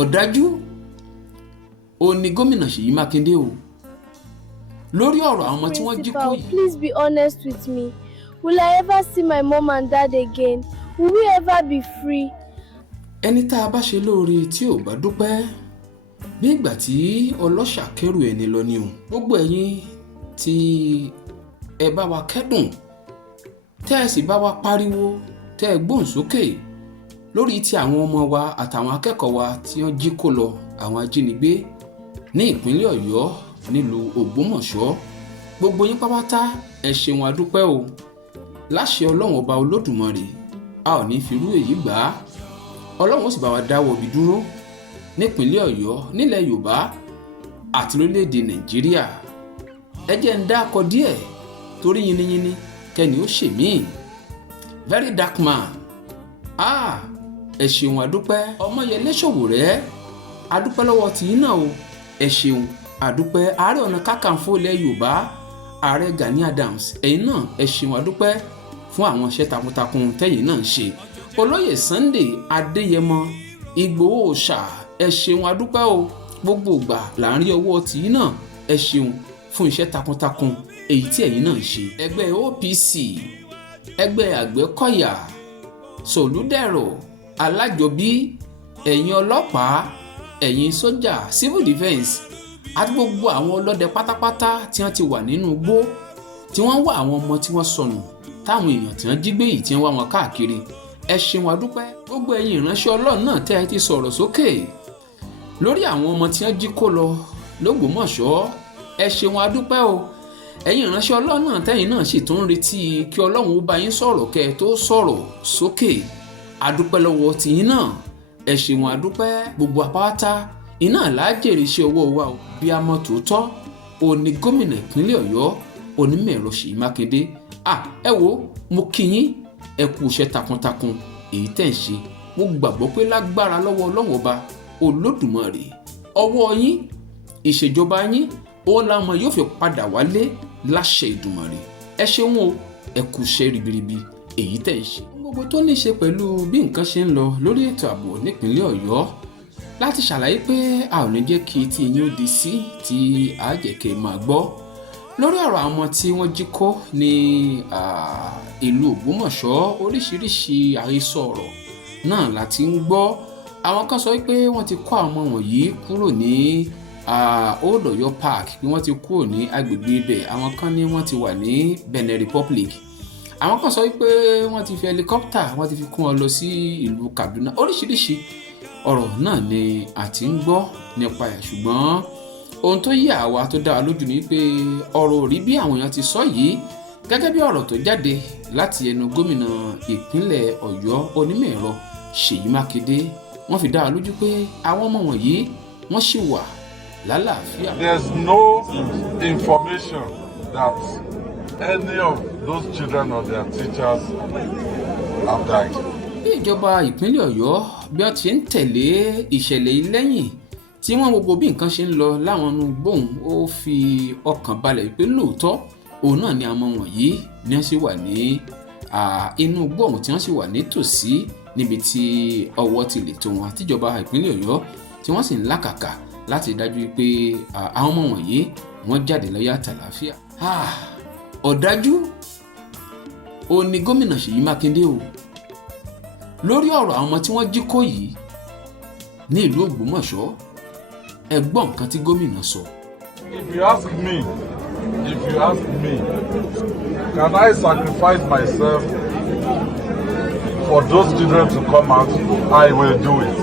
ọ̀dájú ó ní gómìnà Ṣèyí Mákindé o lórí ọ̀rọ̀ àwọn ọmọ tí wọ́n jí kó yìí. Please be honest with me. Will I ever see my mom and dad again? Will we ever be free? ẹni tá a bá ṣe lóore tí ò bá dúpẹ́ bí ìgbà tí ọlọ́ṣà kẹ́rù ẹni lọ ni o. gbogbo ẹ̀yin tí ẹ bá wa kẹ́dùn tẹ́ ẹ sì bá wa pariwo tẹ́ ẹ gbóhùn sókè lórí ti àwọn ọmọ wa àtàwọn akẹ́kọ̀ọ́ wa tí wọ́n jí kó lọ àwọn ajínigbé ní ìpínlẹ̀ Ọ̀yọ́ nílùú Ògbómọ̀ṣọ́. gbogbo yín pápátá ẹ ṣeun adúpẹ́ o láṣẹ Ọlọ́run ọba Olódùmarè a ò ní fi irú èyí gbà á. Ọlọ́run ó sì bá wa dáwọ́ bí dúró nípínlẹ̀ Ọ̀yọ́ nílẹ̀ Yorùbá àti lórílẹ̀‐èdè Nàìjíríà. ẹ jẹ́ ń dákọ díẹ̀ torí yiniyini kẹ́ni ó ṣe mí. Very dark man ẹ ṣeun adúpẹ́. Ọmọyẹlé Sowore adúpẹ́ lọ́wọ́ tìyín náà o ẹ ṣeun adúpẹ́. Ààrẹ Ọ̀nà Kakanfò ilẹ̀ Yorùbá Ààrẹ Gani Adams ẹ̀yin náà ẹ ṣeun adúpẹ́ fún àwọn iṣẹ́ takuntakun tẹ́yin náà ń ṣe. Olóyè Sunday Adéyẹmọ Ìgbòho Òòṣà ẹ ṣeun adúpẹ́ o gbogbo ìgbà là ń rí ọwọ́ tìyín náà ẹ ṣeun fún iṣẹ́ takuntakun èyí tí ẹ̀yin náà ń ṣe. ẹgbẹ́ OPC ẹgbẹ́ Àgbẹ̀kọ̀yà Sòlúdẹ̀rọ̀ Alájọbí ẹ̀yin ọlọ́pàá ẹ̀yin sójà civil defence àti gbogbo àwọn ọlọ́dẹ pátápátá tí wọ́n ti wà nínú igbó tí wọ́n wá àwọn ọmọ tí wọ́n sọnù táwọn èèyàn tí wọ́n jí gbé yìí tí wọ́n wá wọn káàkiri ẹ ṣeun adúpẹ́. gbogbo ẹ̀yin ìránṣẹ́ Ọlọ́run náà tẹ́ ẹ ti sọ̀rọ̀ sókè lórí àwọn ọmọ tí wọ́n jí kó lọ l'Ógbómọ̀ṣọ́ ẹ ṣeun adúpẹ́ o. ẹ̀yin ìránṣẹ́ Ọlọ́run náà tẹ́yin náà sì tún ń retí kí Ọlọ́run ó bá yín sọ̀rọ̀ kẹ́ ẹ tó sọ̀rọ̀ sókè adúpẹ́ lọ́wọ́ tìyín náà ẹ ṣeun adúpẹ́. gbogbo apáta iná làájèrè iṣẹ́ owó wa o bí a mọ̀ tòótọ́ òní gómìnà ìpínlẹ̀ Ọ̀yọ́ onímọ̀ ẹ̀rọ Ṣèyí Mákindé ẹ wo mo kí yín ẹ kú iṣẹ́ takuntakun èyí tẹ́ ń ṣe. mo gbàgbọ́ pé lágbára lọ́wọ́ Ọlọ́run ọba Olódùmarè ọwọ́ yín ìṣèjọba yín òun làwọn yóò fi padà wálé láṣẹ Ìdùmarè. ẹ ṣeun o ẹ kú iṣẹ́ ribiribi èyí tẹ́ ń ṣe. gbogbo tó ní í ṣe pẹ̀lú bí nǹkan ṣe ń lọ lórí ètò ààbò nípínlẹ̀ Ọ̀yọ́ láti ṣàlàyé pé a ò ní jẹ́ kí etí yín ó di sí tí a jẹ́ kí ẹ máa gbọ́ lórí ọ̀rọ̀ àwọn ọmọ tí wọ́n jí kó ní ìlú Ògbómọ̀ṣọ́. oríṣiríṣi àhesọ ọ̀rọ̀ náà la ti ń gbọ́. àwọn kan sọ pé wọ́n ti kó àwọn ọmọ wọ̀nyí kúrò ní Old Ọ̀yọ́ Park pé wọ́n ti kúrò ní agbègbè ibẹ̀. àwọn kan ní wọ́n ti wà ní Benin Republic. àwọn kan sọ pé wọ́n ti fi helicopter wọ́n ti fi kún wọn lọ sí ìlú Kaduna. oríṣiríṣi ọ̀rọ̀ náà ni a ti ń gbọ́ nípa ẹ̀ ṣùgbọ́n ohun tó yà wá tó dá wa lójú ni pé ọ̀rọ̀ ò rí bí àwọn èèyàn ti sọ yìí gẹ́gẹ́ bí ọ̀rọ̀ tó jáde láti ẹnu gómìnà ìpínlẹ̀ Ọ̀yọ́ onímọ̀ ẹ̀rọ Ṣèyí Mákindé. wọ́n fi dá wa lójú pé àwọn ọmọ wọ̀nyí wọ́n ṣì wà lálàáfíà. There's no information that any of those children or their teachers have died. bí ìjọba ìpínlẹ̀ Ọ̀yọ́ bí wọ́n ti ń tẹ̀lé ìṣẹ̀lẹ̀ yìí lẹ́yìn tí wọ́n gbogbo bí nǹkan ṣe ń lọ láwọn inú gbóhùn ó fi ọkàn balẹ̀ pé lóòótọ́ òun náà ni àwọn wọ̀nyí ni wọ́n sì wà ní inú gbóhùn tí wọ́n sì wà nítòsí níbi tí ọwọ́ ti lè tó wọn àtijọba ìpínlẹ̀ Ọ̀yọ́ tí wọ́n sì ń làkàkà láti dájú pé àwọn ọmọ wọ̀nyí wọ́n jáde láyọ̀ àtàlàáfíà. ọ̀dájú òun ni gómìnà Ṣèyí Mákindé o lórí ọ̀rọ̀ àwọn ọmọ tí wọ́n jí kó yìí ní ìlú Ògbómọ̀ṣọ́. ẹ gbọ́ nǹkan tí gómìnà sọ. If you ask me, can I sacrifice myself for those children to come out? I will do it.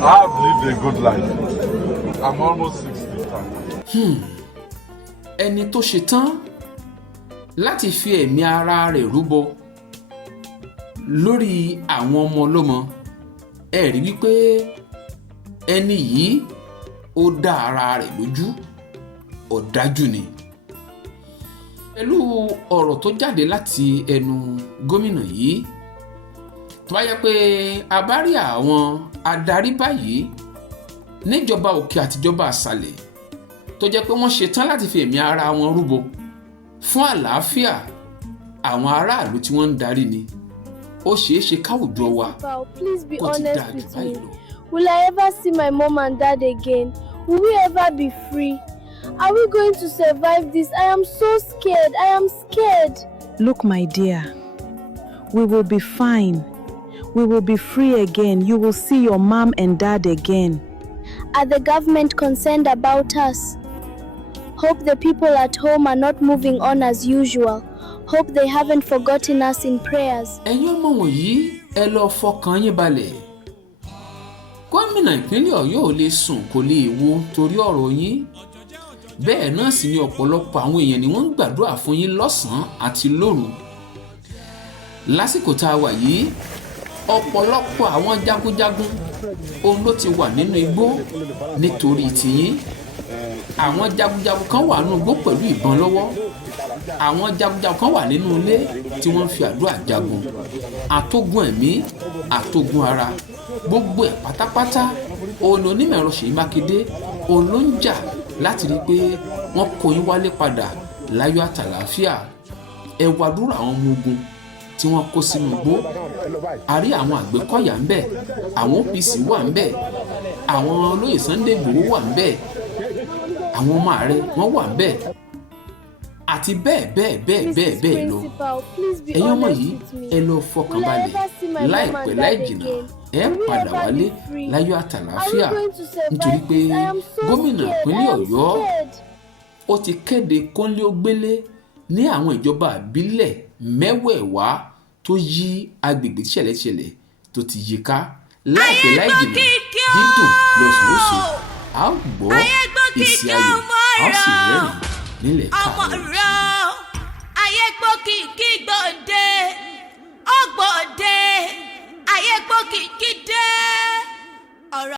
I have lived a good life. I'm almost 60. ẹni tó ṣe tán láti fi ẹ̀mí ara rẹ̀ rúbọ lórí àwọn ọmọ ọlọ́mọ ẹ rí wípé ẹni yìí ó dá ara rẹ̀ lójú ọ̀dájú ni. pẹ̀lú ọ̀rọ̀ tó jáde láti ẹnu gómìnà yìí tó bá yẹ pé a bá rí àwọn adarí báyìí níjọba òkè àtijọba àṣàlẹ̀ tó jẹ́ pé wọ́n ṣetán láti fi ẹ̀mí ara wọn rúbọ fún àlàáfíà àwọn aráàlú tí wọ́n ń darí ni ó ṣeé ṣe káwùjọ wa kó ti dáa jù báyìí lọ. Will I ever see my mom and dad again? Will we ever be free? Are we going to survive this? I am so scared. I am scared. Look, my dear, we will be fine. We will be free again. You will see your mom and dad again. Are the government concerned about us? Hope the people at home are not moving on as usual. Hope they haven't forgotten us in prayers. ẹ̀yin ọmọ wọ̀nyí ẹ lọ fọkàn yín balẹ̀. gómìnà ìpínlẹ̀ Ọ̀yọ́ ò lè sùn kò lè wo torí ọ̀rọ̀ yín. bẹ́ẹ̀ náà sì ni ọ̀pọ̀lọpọ̀ àwọn èèyàn ni wọ́n ń gbàdúrà fún yín lọ́sàn-án àti lóru. lásìkò tá a wà yìí ọ̀pọ̀lọpọ̀ àwọn jagunjagun òun ló ti wà nínú igbó nítorí tiyín. àwọn jagunjagun kan wà nínú igbó pẹ̀lú ìbọn lọ́wọ́. àwọn jagunjagun kan wà nínú ilé tí wọ́n fi àdúrà jagun. àtógun ẹ̀mí àtógun ara gbogbo ẹ̀ pátápátá òun ló onímọ̀ ẹ̀rọ Ṣèyí Mákindé òun ló ń jà láti rí i pé wọ́n kó yín wálé padà láyọ̀ àtàlàáfíà. ẹ wá dúró àwọn ọmọ ogun tí wọ́n kó sínú igbó. a rí àwọn Àgbẹ̀kọ̀yà ń bẹ̀, àwọn OPC wà ń bẹ̀, àwọn olóyè Sunday Igboho wà ń bẹ̀, àwọn ọmọ ààrẹ wọ́n wà ń bẹ̀, àti bẹ́ẹ̀ lọ. ẹ̀yin ọmọ yìí ẹ lọ fọkàn balẹ̀ láìpẹ́ láì jìnnà ẹ padà wálé láyọ̀ àtàlàáfíà nítorí pé gómìnà ìpínlẹ̀ Ọ̀yọ́ ó ti kéde kónílé-ó-gbélé ní àwọn ìjọba ìbílẹ̀ mẹ́wẹ̀ẹ̀wá tó yí agbègbè tíṣẹ̀lẹ̀ tó ti yí ká. láìpẹ́ láì jìnnà dídùn lọ́sọ̀ọ́sọ̀ a ó gbọ́ èsì ayọ̀ a ó sì rẹ́rìn nílẹ̀ káàárọ̀. ayé gbókìkí gbòde ó gbòde ayé gbókìkí